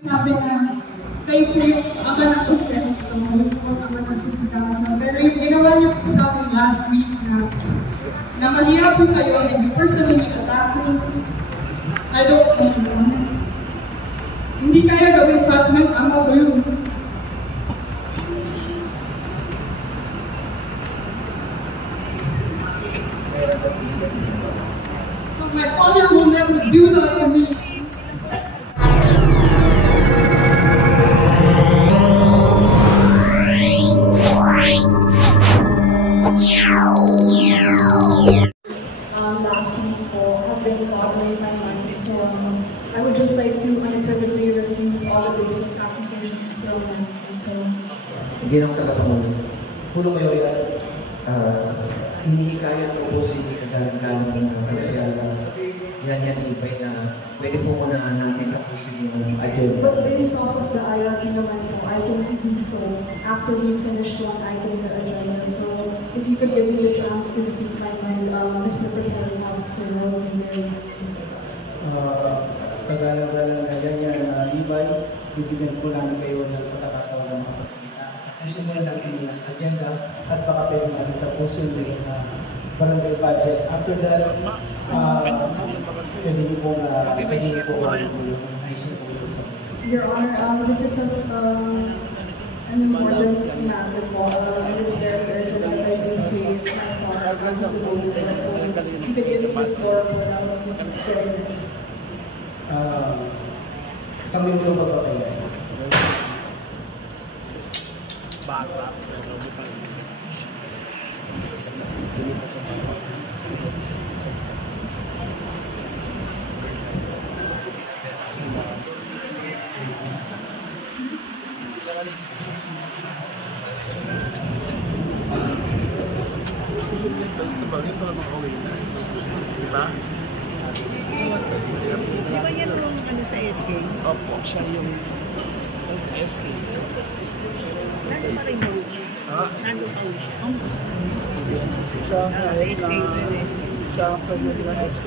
Sabi na, kayo po yung ama ng konsepto, kayo po ang ama ng City Council. Pero yung ginawa niyo po sa akin last week na mahirap po kayo, and you personally attack me, I don't know. Hindi kaya gawin sa akin ng ama ko yun. My father will never do that to me. Last week po have been bothering my mind, so I would just like to unequivocally refute all the baseless accusations thrown at me. So, hindi naman tagapangulong. Puno kayo yan, hinihikayat ko po si kagalang ng kalasiyalan. Yan ibay na pwede po muna natin tapusin yung agenda. But based off of the IRP naman po, I can do so after we finish one item in the agenda. So, if you could give me the chance to speak my mind, Mr. Presiding Officer, I would be very pleased. Kagalang-galang na yan, Ibay, bibigyan po namin kayo ng pagkakataon ng mga pagsalita. Simulan natin yung agenda at baka pwede namin tapusin yung barangay budget. After that, pwede niyo po na sabihin po yung naisip po sa Your Honor, this is an important matter po, and it's very urgent that I do see my thoughts as a whole. So, if you could give me the floor for that, I would share this. Isang minuto ba ito kayo? Diba? Di ba yan yung ano sa SK? Opo, siya yung SK. Nandun pa rin mo? Nandun pa rin siya? Sa SK pa rin. Siya ang pwede ng SK.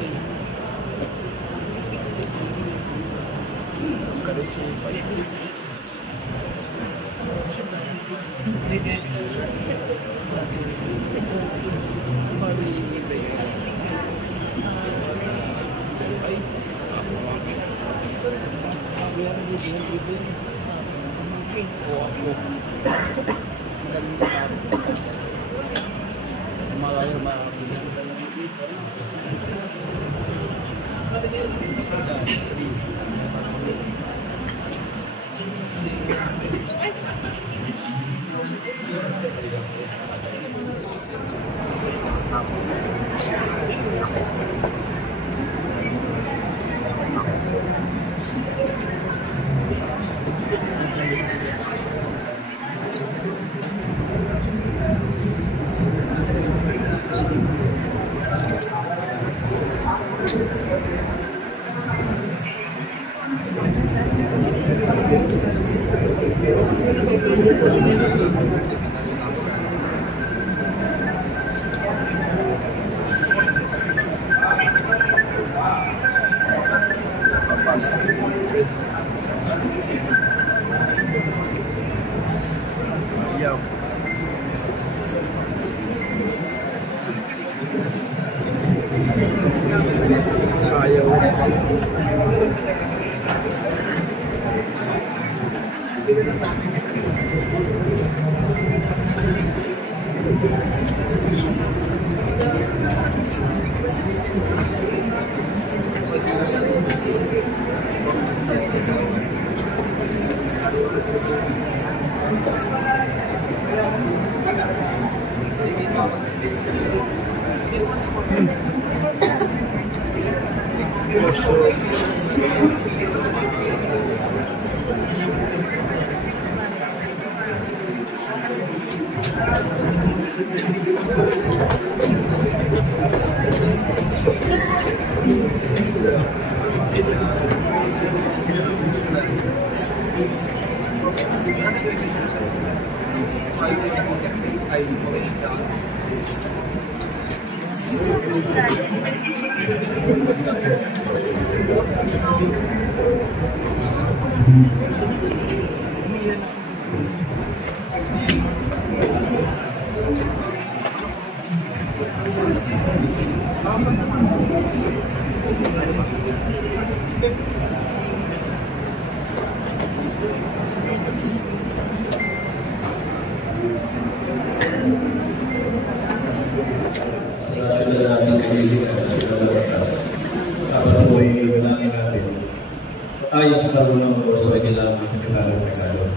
Ayon sa Tarunang Agosto ay kailangan ng Sekretary ng Tagalog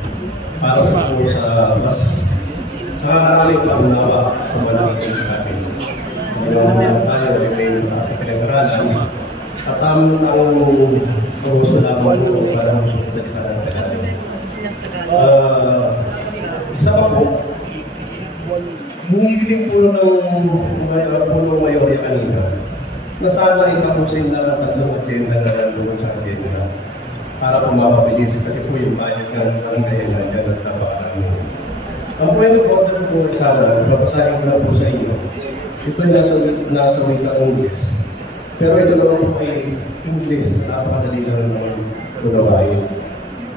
para sa mas nakakaalit na unawa sa malaking sa akin. Ngayon tayo ay may pinag-aralan at ang Agosto lamang para sa Sekretary ng Tagalog. Isa pa po, hinihiling po ng mayorya kanina na sana itapusin na tatlong agenda na nandun sa agenda para po mapabilis kasi po yung bayad ng kailan dyan at napakarami. Ang point of order po sana, mapasahin ko na po sa inyo. Ito ay nasa wikang English. Pero ito naman po ay English. Napakadali lang naman unawain.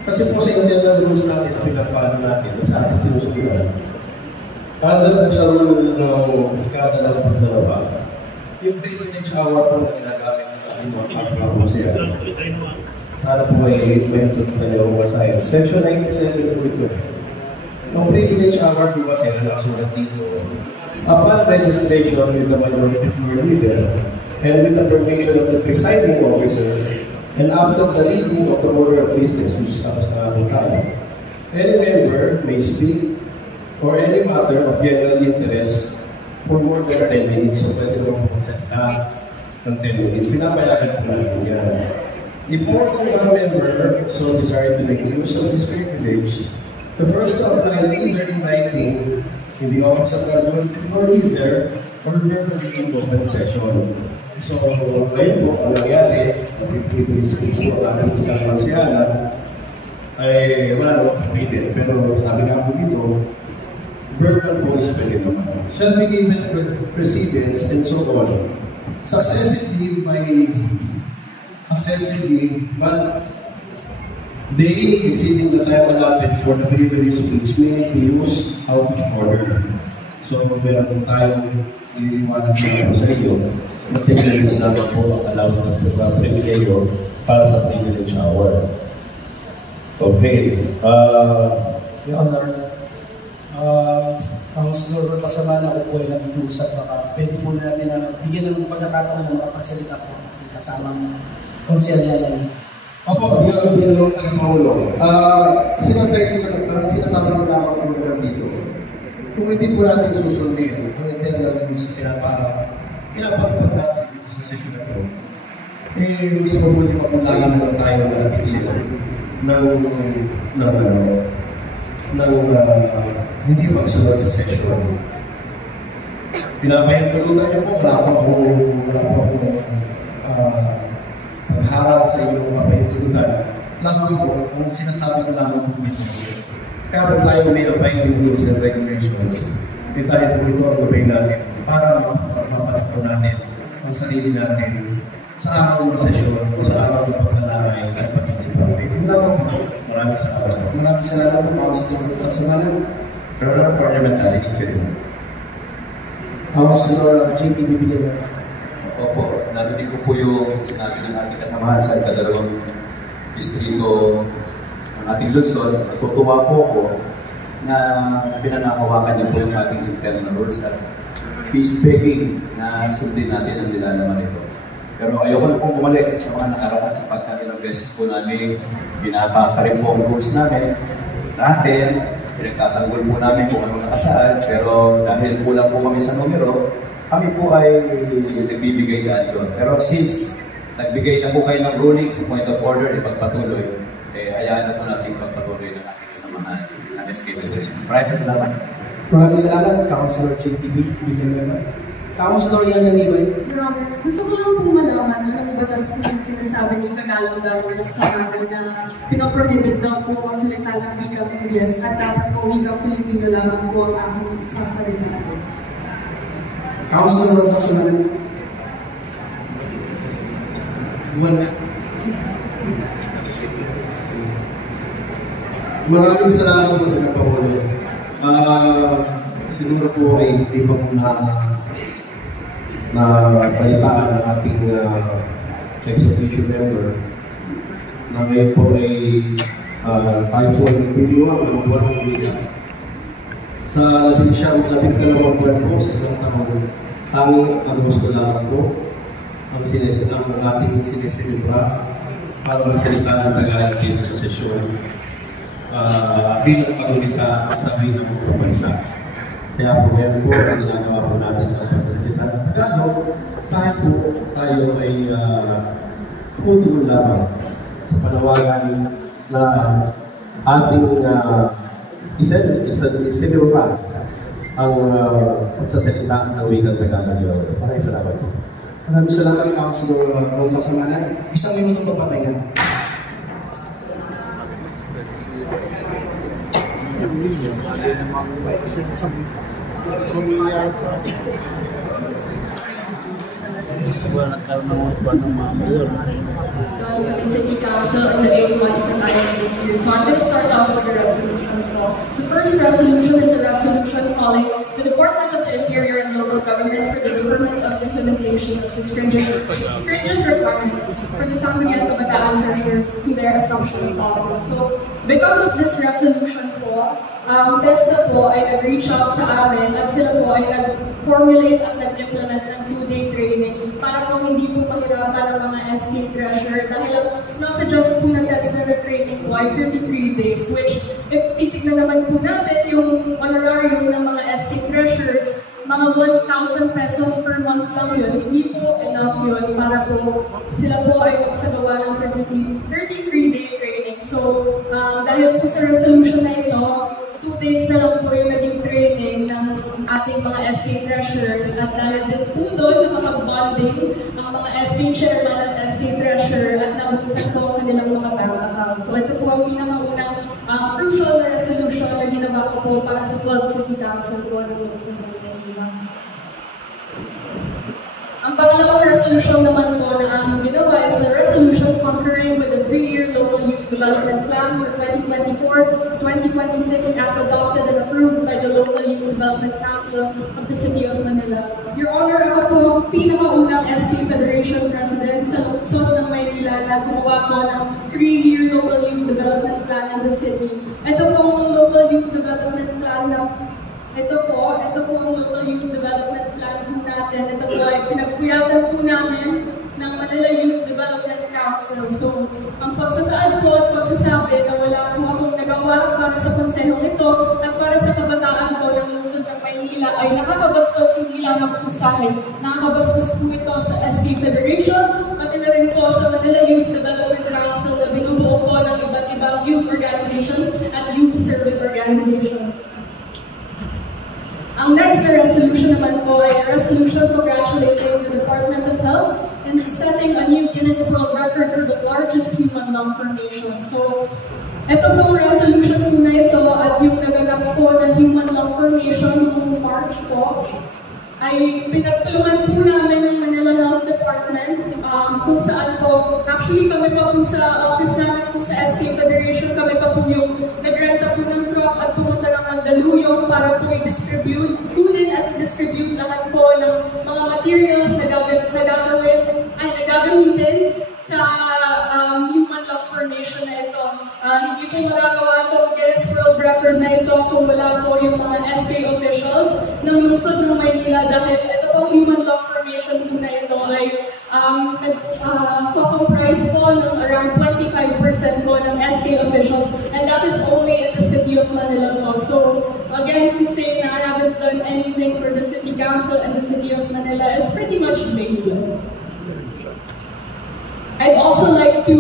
Kasi po sa internal rules natin, pinapano natin, na sa ating sinusunod. Kanda po sa rule ng ikada ng pagdalawa, yung privilege hour po na ginagamit sa ating mga kapag-kapag sana po ay tutunan niyo ang masahin. Section 97 po ito. Ang privilege hour po kasi nasulat dito. Upon registration with the minority floor leader and with the permission of the presiding officer and after the reading of the order of business, which is tapos na po tayo, any member may speak or any matter of general interest for more than 10 minutes. So pwede naman po magsalita ng 10 minutes. Pinapayagan po natin yan. If more than one member so desire to make use of this privilege, the first to apply either in writing in the office of the minority floor leader or verbally in open session. So, ngayon po, ang nangyari, privilege speech po natin sa Mansiala, ay wala naman kapitid. Pero sabi nga po dito, verbal po is pwede naman. Shall be given precedence and so on. Successively, one day exceeding the time allotted for the privilege speech may be used out of order. So, meron po tayong iliwanag na po sa iyo. Mag-10 lamang po ang allowed ng privilege para sa privilege hour. Okay. Your Honor, ang sunod kasama na ko po ay nag-uusap baka pwede po natin na bigyan ng pagkakataon na makapagsalita po ang kasamang konsyalyan. Opo, di ako bilang tagapangulong. Sinasabi ko na ako ang dito. Kung hindi po natin susundin, kung hindi natin pinapatupad natin dito sa session na ito, sa mabuti mapulangan na lang tayo na napigilan ng hindi magsunod sa session. Pinapahintulutan niyo po, wala po akong pagharap sa inyong mga pahintulutan. Lamang po, kung sinasabi ko lamang po dito. Kaya po tayo may abiding rules and regulations. Dahil po ito ang gabay natin para mapatakot natin ang sarili natin sa araw ng sesyon o sa araw ng paglalakay at pagkakipagpapit. Lamang po, maraming salamat. Maraming salamat po, Councilor Tatsumanan. Pero parliamentary hearing. Councilor JTB Biliban. Opo, narinig ko po yung sinabi ng ating kasamahan sa ikadalawang distrito ng ating Luzon. Natutuwa po ako na pinanahawakan niya po yung ating internal rules at peace-begging na sundin natin ang nilalaman ito. Pero ayoko na pong bumalik sa mga nakaraan sapagkat ilang beses po namin binabasa rin po ang rules namin. Pinagtatanggol po namin kung ano nakasaan, pero dahil kulang po kami sa numero, kami po ay nagbibigay daan doon. Pero since nagbigay na po kayo ng ruling sa point of order, ipagpatuloy, hayaan na po natin ipagpatuloy ng ating kasamahan ng SK Federation. Maraming salamat. Maraming salamat, Councilor JTB Biliban. Councilor Yana Nibay. Gusto ko lang pong malaman anong batas po yung sinasabi ng Tagalog government sa amin na pinaprohibit daw po ang salita ng wikang Ingles at dapat po wikang Pilipino lamang po ang aking sasalita. Councilor Tatsumanan. Maraming salamat po sa Pangulo. Siguro po ay hindi pa po na balitaan ng ating ex-officio member na ngayon po ay tayo po ay nagbibiwang ng buwan ng bigas. Sa labing-dalawang buwan po sa isang taon, tanging Agosto lamang po ang ating sineselebra para magsalita ng Tagalog dito sa sesyon bilang pagulita sa bilang pagpapansa. Kaya po ngayon po ang ginagawa po natin ang pagsalita ng Tagalog dahil po tayo ay tumutugon lamang sa panawagan na ating isinura ang pagsasalita ng wikang Tagalog. Maraming salamat po. Maraming salamat, Councilor Ronald Samanan. 1 minuto pagpapahinga. The City Council in the 8 months that I have been here. So I'm going to start off with the resolutions. The first resolution is a resolution calling the Department of the Interior and Local Government for the deferment of implementation of the stringent requirements for the Sangguniang Kabataan Treasurers to their assumption of office. So because of this resolution po, TESDA po ay nag-reach out sa amin at sila po ay nag-formulate at nag-implement ng 2-day training para po hindi po mahirapan ang mga SK Treasurer dahil sinasuggest po ng TESDA na training po ay 33 days, which if titignan naman po natin yung honorarium ng mga SK Treasurers, mga 1,000 pesos per month lang yun, hindi po enough yun para po sila po ay magsagawa ng 33-day training. So dahil po sa resolution na ito, 2 days na lang po yung naging training ng ating mga SK Treasurers at dahil din po doon nakapag-bonding ang mga SK Chairman at SK Treasurer at nabuksan po ang kanilang mga bank account. So ito po ang pinakaunang crucial na resolution na ginawa ko po para sa 12 City Council po ng Luzon. Ang pangalawang resolution naman po na aking ginawa is a resolution concurring with the 3-year Local Youth Development Plan for 2024-2026 as adopted and approved by the Local Youth Development Council of the City of Manila. Your Honor, ako po ang pinakaunang SK Federation President sa lungsod ng Maynila na gumawa po ng 3-year Local Youth Development Plan in the city. Ito pong Local Youth Development Plan na ito po ang Local Youth Development Plan po natin. Ito po ay pinagpuyatan po namin ng Manila Youth Development Council. So, ang pagsasaad po at pagsasabi na wala po akong nagawa para sa konsehong ito at para sa kabataan po ng lungsod ng Maynila ay nakakabastos hindi lamang po sa akin. Nakakabastos po ito sa SK Federation at ito rin po sa Manila Youth Development Council na binubuo po ng iba't ibang youth organizations at youth service organizations. Ang next na resolution naman po ay a resolution congratulating the Department of Health in setting a new Guinness World Record for the largest human lung formation. So, ito pong resolution po na ito at yung naganap po na human lung formation noong March po ay pinagtulungan po namin ng Manila Health Department kung saan po, actually kami pa po sa office namin po sa SK Federation, kami pa po yung nagrenta po ng truck at pumunta ng Mandaluyong para po i-distribute, kunin at i-distribute lahat po ng mga materials na gagamitin sa human lung formation na ito. Hindi po magagawa itong Guinness World Record na ito kung wala po yung mga SK officials ng lungsod ng Maynila dahil ito pong human lung formation po na ito ay comprise po ng around 25% po ng SK officials and that is only in the City of Manila po. So again, to say na I haven't done anything for the City Council and the City of Manila is pretty much baseless. I'd also like to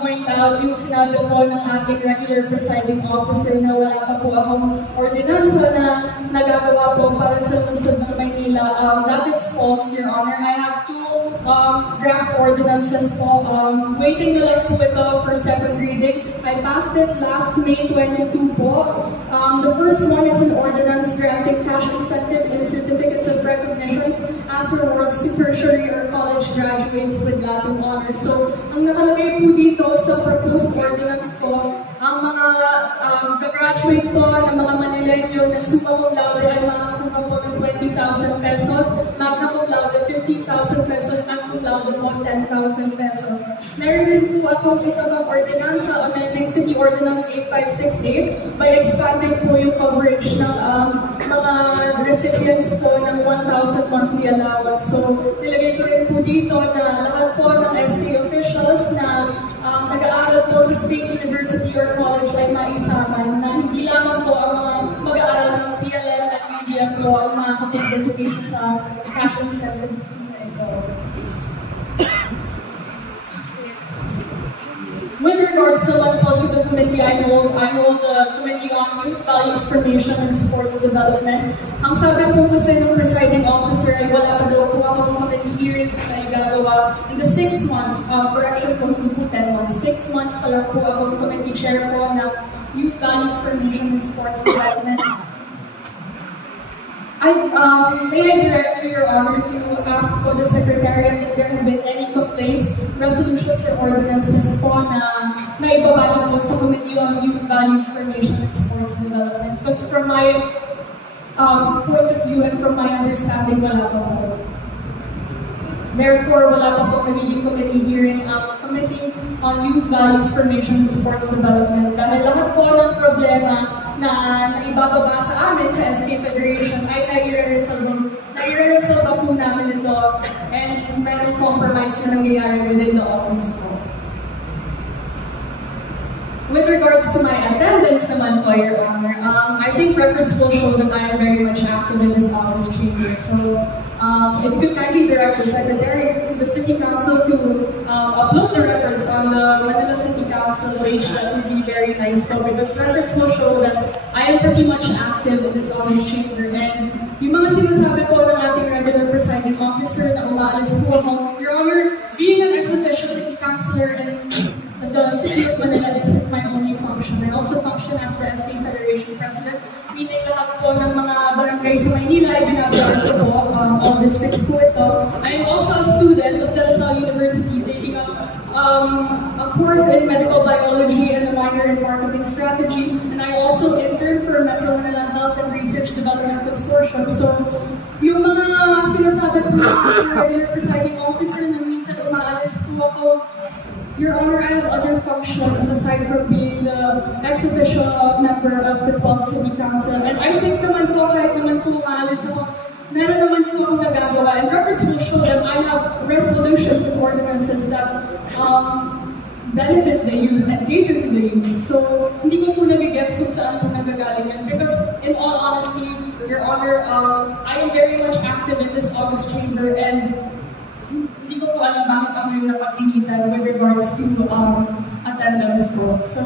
point out yung sinabi po ng ating regular presiding officer na wala pa po akong ordinansa na nagagawa po para sa lungsod ng Maynila. That is false, Your Honor. I have two draft ordinances po. Waiting na lang po ito for second reading. I passed it last May 22 po. The first one is an ordinance granting cash incentives and certificates of recognitions as rewards to tertiary or college graduates with Latin honors. So, ang nakalagay po dito sa proposed ordinance po, ang mga graduate po ng mga Manileño na summa cum laude ay makakuha po ng 20,000 pesos, magna cum laude 15,000 pesos, at cum laude po 10,000 pesos. Meron din po akong isang ordinansa amending City Ordinance 8568 by expanding po yung coverage ng mga recipients po ng 1,000 monthly allowance. So, nilagay ko rin po dito na lahat po ng SK officials na nag-aaral po sa State University or College ay maisama na hindi lamang po ang mga mag-aaral ng PLM at media po ang makakapag-beneficio sa cash incentives na ito. With regards naman po to the committee I hold the Committee on Youth Values Formation and Sports Development. Ang sabi po kasi ng presiding officer ay wala pa daw po akong committee hearing na igagawa in the 6 months, correction po, hindi po 10 months, 6 months pa lang po akong committee chair po ng Youth Values Formation and Sports Development. May I direct you, Your Honor, to ask for the Secretariat if there have been any complaints, resolutions, or ordinances po na naibabalik po sa Committee on Youth Values Formation and Sports Development. Because from my point of view and from my understanding, wala pa po. Therefore, wala pa po nagiging committee hearing ang Committee on Youth Values Formation and Sports Development. Dahil lahat po ng problema na naibababa sa amin sa SK Federation ay nai-resolve po namin ito and merong compromise na nangyayari within the office po. With regards to my attendance naman po, Your Honor, I think records will show that I am very much active in this office chamber. So, if you could kindly direct the Secretary to the City Council to upload the records on the Manila City Council page, that would be very nice po, because records will show that I am pretty much active in this office chamber. And yung mga sinasabi po ng ating regular presiding officer na umaalis po ako, Your Honor, being an ex-official City Councilor in the City of Manila isn't my only function. I also function as the SK Federation President, meaning lahat po ng mga barangay sa Maynila ay binabawal ko po, all districts po ito. I am also a student of De La Salle University, taking up a course in medical biology and a minor in marketing strategy, and I also intern for Metro Manila Health and Research Development Consortium. So, yung mga sinasabi po ng regular presiding officer na minsan umaalis po ako, Your Honor, I have other functions aside from being the ex-official member of the 12th City Council. And I think naman po, kahit naman po umaalis ako, meron naman po akong nagagawa. And records will show that I have resolutions and ordinances that benefit the youth and cater to the youth. So, hindi ko po nagigets kung saan po nagagaling yan. Because, in all honesty, Your Honor, I am very much active in this August chamber, and hindi ko po alam bakit ako yung napag-initan with regards to attendance po. So,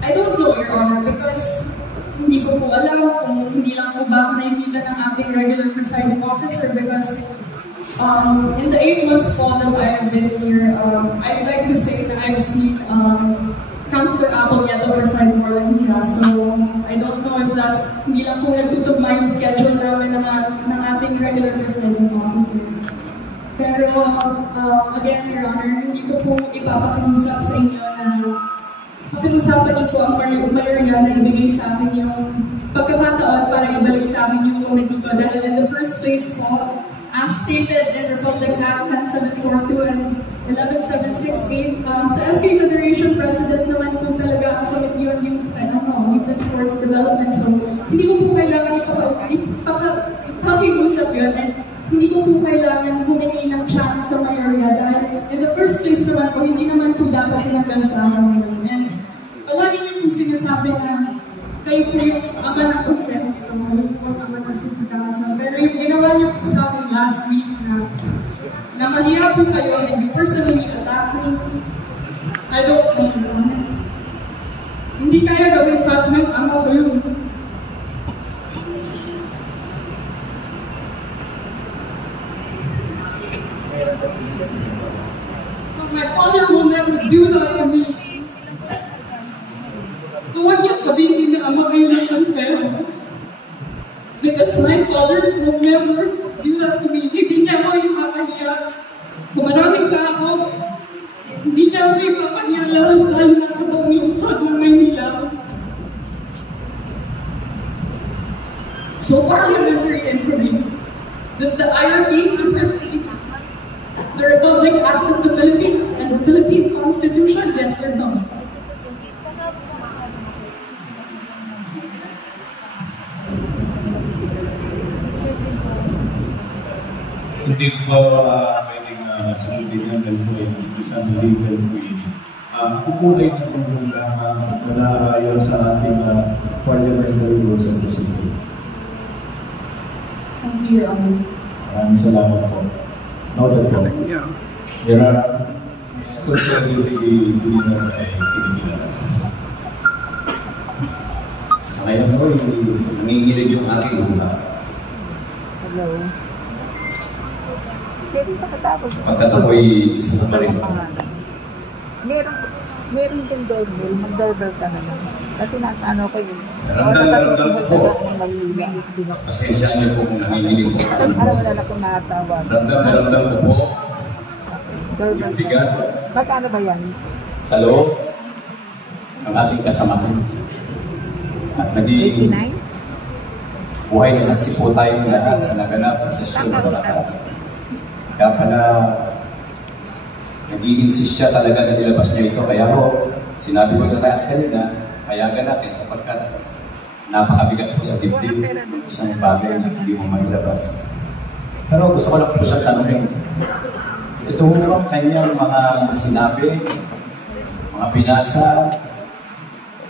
I don't know, Your Honor, because hindi ko po alam kung hindi lang po ba ako nakikita ng ating regular presiding officer, because in the 8 months po that I have been here, I'd like to say that I've seen Councilor Apple Nieto preside more than he has. So, I don't know if that's hindi lang po nagtutugma yung schedule namin ng ating regular presiding officer. Pero, again, Your Honor, hindi ko po ipapakiusap sa inyo na pakiusapan niyo po ang mayorya na ibigay sa akin yung pagkakataon para ibalik sa akin yung committee ko. Dahil in the first place po, as stated in Republic Act 10742 and 11768, sa SK Federation President naman po talaga ang Committee on Youth and Sports Development. So, hindi ko po kailangan ipakiusap yun, and hindi ko po kailangan humingi ng chance sa mayorya dahil in the first place naman po, hindi naman po dapat pinagdan sa akin yun. And palagi niyo po sinasabi na kayo po yung ama ng konsent, kayo po ang ama ng City Council. Pero yung ginawa niyo po sa akin last week na madiya po kayo and you personally attack me, I don't know. Hindi kaya gawin sa akin ng ama ko yun. My father will never do that to me. Huwag niya sabihin na ama kayo ng pera. Because my father will never do that to me. Hindi niya ako ipapahiya sa maraming tao. Hindi niya ako ipapahiya lalo na sa paglungsod ng Maynila. So parliamentary inquiry. Does the IRP supersede the Republic Act of the Philippines and the Philippine Constitution? Yes or no? Hindi ko pa pwedeng sagutin yan dahil po ay isang legal query. Ako po ay natulong na ayon sa ating parliamentary rules and procedure. Thank you, Your Honor. Maraming salamat po. Noted po. There are considerably dinner ay kinikilala. Sa ngayon po, nanginginig yung aking luha. Hello. Pwede pa katapos. Pagkat ako'y isa na rin. Meron din doorbell. Mag-doorbell ka naman. Kasi nasa ano kayo. Ramdam ko po. Pasensya niyo po kung nanginginig po. Para wala na kung nakatawag. Ramdam ko po. Doorbell. Yung bigat. Magkano ba yan? Sa loob ng ating kasamahan. At naging 59? buhay na saksi po tayong lahat sa naganap na sesyon ng Malacata. Kaya pala nag-i-insist siya talaga na ilabas niya ito. Kaya ho, sinabi ko sa taas kanina, payagan natin sapagkat napakabigat po sa dibdib isang bagay na hindi mo mailabas. Pero gusto ko lang po siya tanongin. Ito ho kanyang mga sinabi, mga binasa,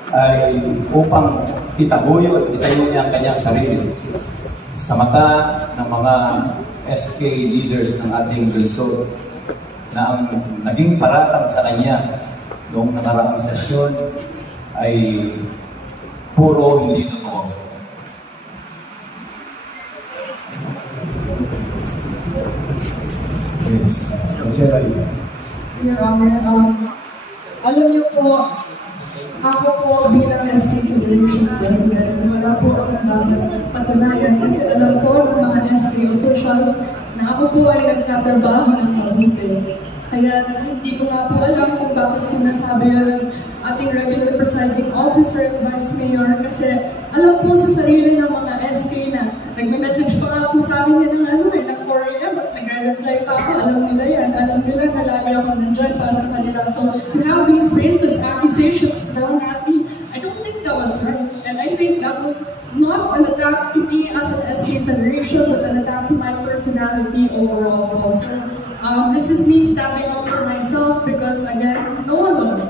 ay upang itayo niya ang kanyang sarili sa mata ng mga SK leaders ng ating lungsod na ang naging paratang sa kanya noong nakaraang sesyon ay puro hindi totoo. Yes. Your Honor, alam niyo po, ako po bilang SK Federation President, wala po akong patunayan kasi alam po ng mga SK officials na ako po ay nagtatrabaho ng mabuti. Kaya hindi ko nga po alam kung bakit po nasabi ng ating regular presiding officer at vice mayor kasi alam po sa sarili ng mga SK na nagme-message pa nga po sa akin yan ng 4 AM at nagre-reply pa ako. Alam nila yan. Alam nila na lagi ako nandyan para sa kanila. So to have these baseless accusations thrown at me, I don't think that was right. And I think that was not an attack to me as an SK Federation, but an attack to my personality overall. So this is me standing up for myself because, again, no one will.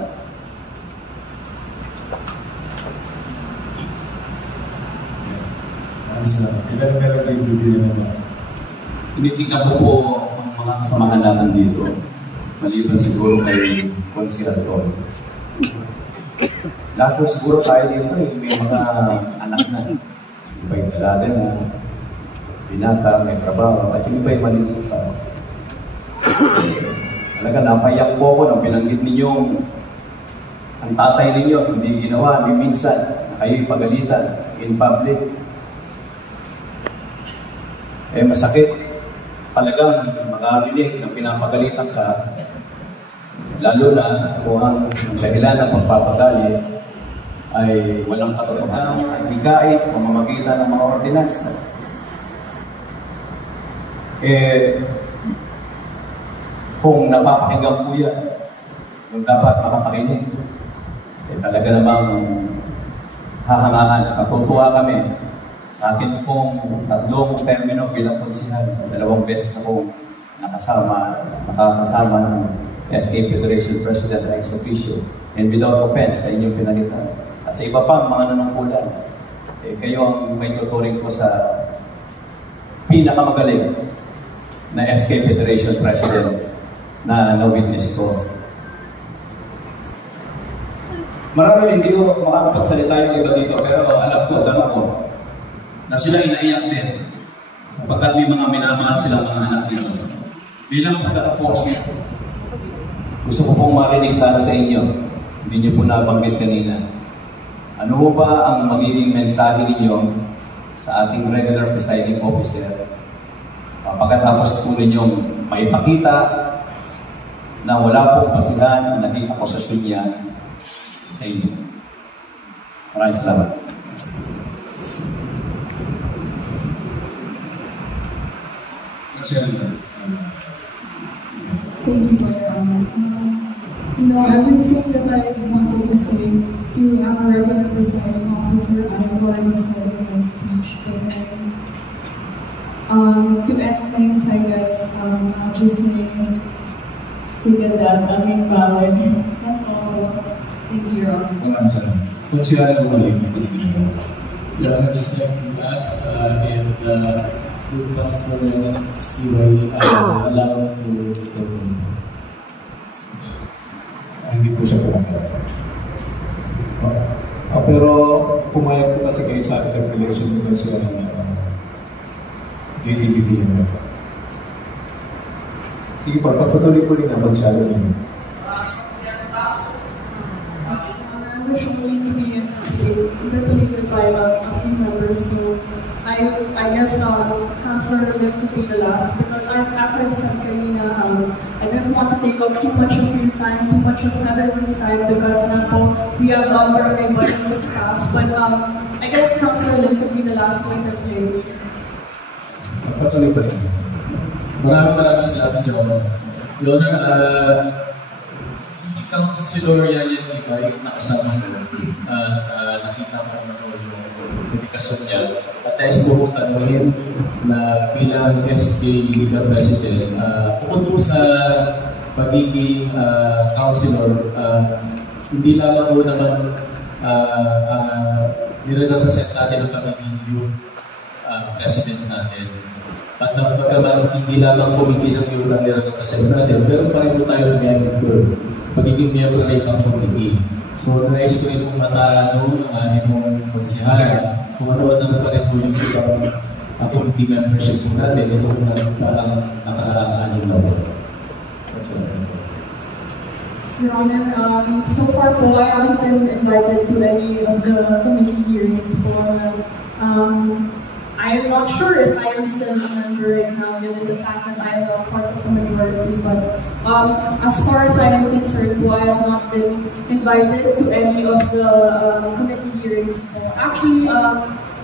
Tinitignan ko po ang mga kasamahan natin dito. Maliban siguro kay Consiel Tol. Lahat po siguro tayo dito may mga anak na. Iba'y dalaga na, binata, may trabaho, at yung iba'y maliliit pa. Talaga napayak po ako nang binanggit ninyong ang tatay ninyo hindi ginawa ni minsan na kayo'y pagalitan in public. Masakit talagang makarinig ng pinapagalitan ka, lalo na kung ang dahilan ng pagpapagali ay walang katotohanan at hikain sa pamamagitan ng mga ordinansa. Kung napapakinggan po yan, yung dapat makapakinig, talaga namang hahangaan. Natutuwa kami. Sa akin pong 3 termino bilang konsihan, 2 beses akong nakakasama ng SK Federation President ex officio and without offense sa inyong pinalitan. At sa iba pang mga nanungkulan, kayo ang may tuturing ko sa pinakamagaling na SK Federation President na na-witness ko. Marami hindi ko makakapagsalita yung iba dito, pero alam ko, dama ko, na sila inaiyak din sapagkat may mga minamahal silang mga anak dito. Bilang pagkatapos, gusto ko pong marinig sana sa inyo, hindi niyo po nabanggit kanina. Ano ba ang magiging mensahe ninyo sa ating regular presiding officer pagkatapos po ninyong maipakita na wala pong basihan ang naging akusasyon niya sa inyo? Maraming salamat. Thank you, Mayor. Everything that I wanted to say to our regular presiding officer, I have already said in my speech. To end things, I guess, I'll just say that I'm valid. That's all. Thank you, Your Honor. Your Honor, just like you asked, if the good councilor Iway allow to hindi po siya pumunta. Pero pumayag po kasi kayo sa interpellation nito siya ng JTBB. Sige po, pagpatuloy po rin naman siya rin. Usually to be interpolated by a few members, so I guess Councilor Lim could be the last, because as I said kanina, I didn't want to take up too much of your time, too much of everyone's time, because now we have barangay budgets to pass. But I guess Councilor Lim could be the last to interpolate. Patuloy pa rin. Maraming salamat, Your Honor. Your Honor, si Councilor Yayan Ibay nakasama ko at nakita ko yung dedikasyon niya. At nais ko tanungin na bilang SK Liga President, bukod po sa pagiging councilor, hindi lamang po naman nire-represent natin ang pagiging youth president natin. At bagaman hindi lamang committee ng youth ang nire-represent natin, pero pa rin po tayo member, pagiging member rin ng committee. So, nais ko rin pong matanong ang ating konsihal kung ano-ano pa rin po yung ibang committee membership po natin. Ito po na parang nakakaanin na po. Your Honor, so far po, I haven't been invited to any of the committee hearings for I am not sure if I am still a member right now, given the fact that I am a part of the majority, but as far as I am concerned, I have not been invited to any of the committee hearings. Actually,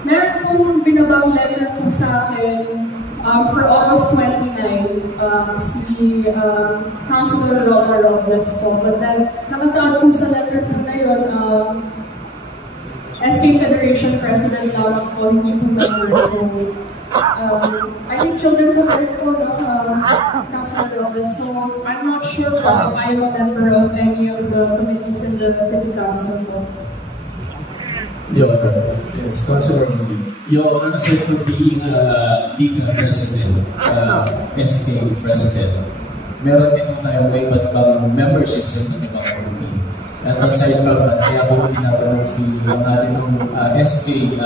meron pong binabang letter po sa akin for August 29, si Councilor Roma Robles po, but then nakasaad po sa letter po na yun, SK Federation President lang po, hindi po members. So, I think Children's Affairs po, Councilor Robles. So, I'm not sure if I am a member of any of the committees in the City Council po. Yes, Councilor Rudy. Your Honor, aside from being Liga President, SK President, meron din po tayo may iba't ibang membership sa iba't ibang committee. At aside from that, kaya po tinatanong si ating SK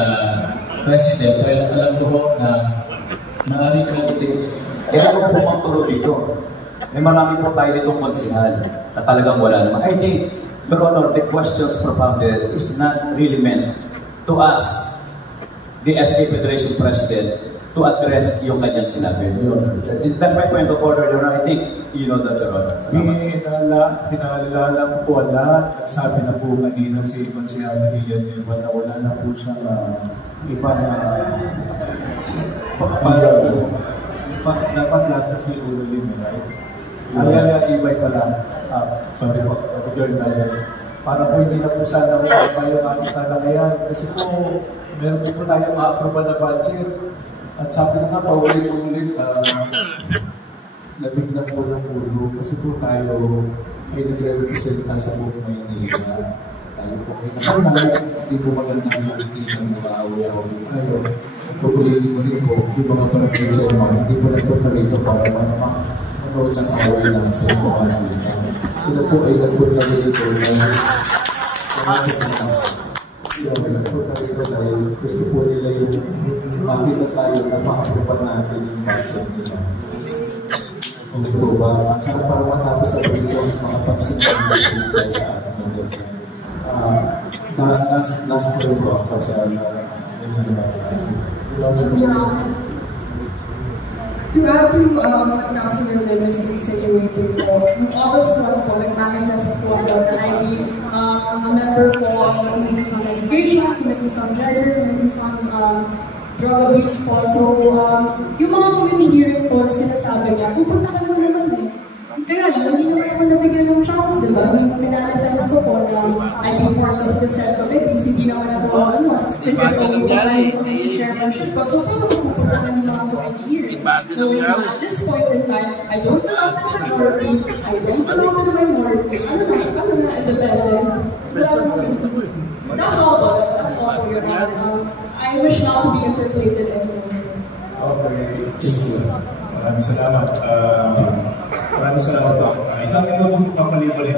President, well, alam ko po na maaari ka dito. Kaya kung pumagturo dito, may marami po tayo ditong konsihal na talagang wala naman. I think, Your Honor, the questions propounded is not really meant to ask the SK Federation President to address yung kanyang sinabi. That's my point of order, Your Honor. I think you know that, Your Honor. Pinaalala ko po lahat. Nagsabi na po kanina si Konsihal Ian Iwan na wala na po siyang iba na dapat last na si Ulo Lim, right? Kaya ibay pala. Sorry po, para po hindi na po sana pa yung ating talakayan. Kasi po, meron po tayong ma-approve na budget. At sabi nga, paulit-ulit, nabiglang po ng ulo. Kasi po tayo ay nagre-represent tayo sa buong Maynila. Tayo po ay nakalay. Hindi po magandang nakikita ng mga away-away tayo. Pag-ulitin mo rin po, yung mga barangay chairman, hindi po nagpunta rito para manood ng away lang sa mga Maynila. Sila po ay nagpunta rito dahil gusto po nila yung makita tayo na makakupan natin yung budget nila. Hindi po ba? Sana para matapos na rito ang mga pagsimulan tayo sa ating last po rin po ako sa To add to what Councilor Lim is insinuating po, noong August 1 po, nagmakita po na I a member po of the Committees on Education, Committees on Gender, Committees on drug abuse po. So, yung mga community hearing po na sinasabi niya, pupuntahan mo naman eh. Kaya yun, hindi naman ako nabigyan ng chance, di ba? Nung minanifest ko po na I be part of the set committee, hindi naman ako, suspended ko yung chairmanship ko. So, paano pupunta ng mga committee hearing? So, at this point in time, I don't belong to the majority, I don't belong to the minority. Ano na, independent? That's all po, Your Honor. I wish not to be interpolated anymore. Okay, thank you. Maraming salamat. Maraming salamat. Isang ito pong kapalibalik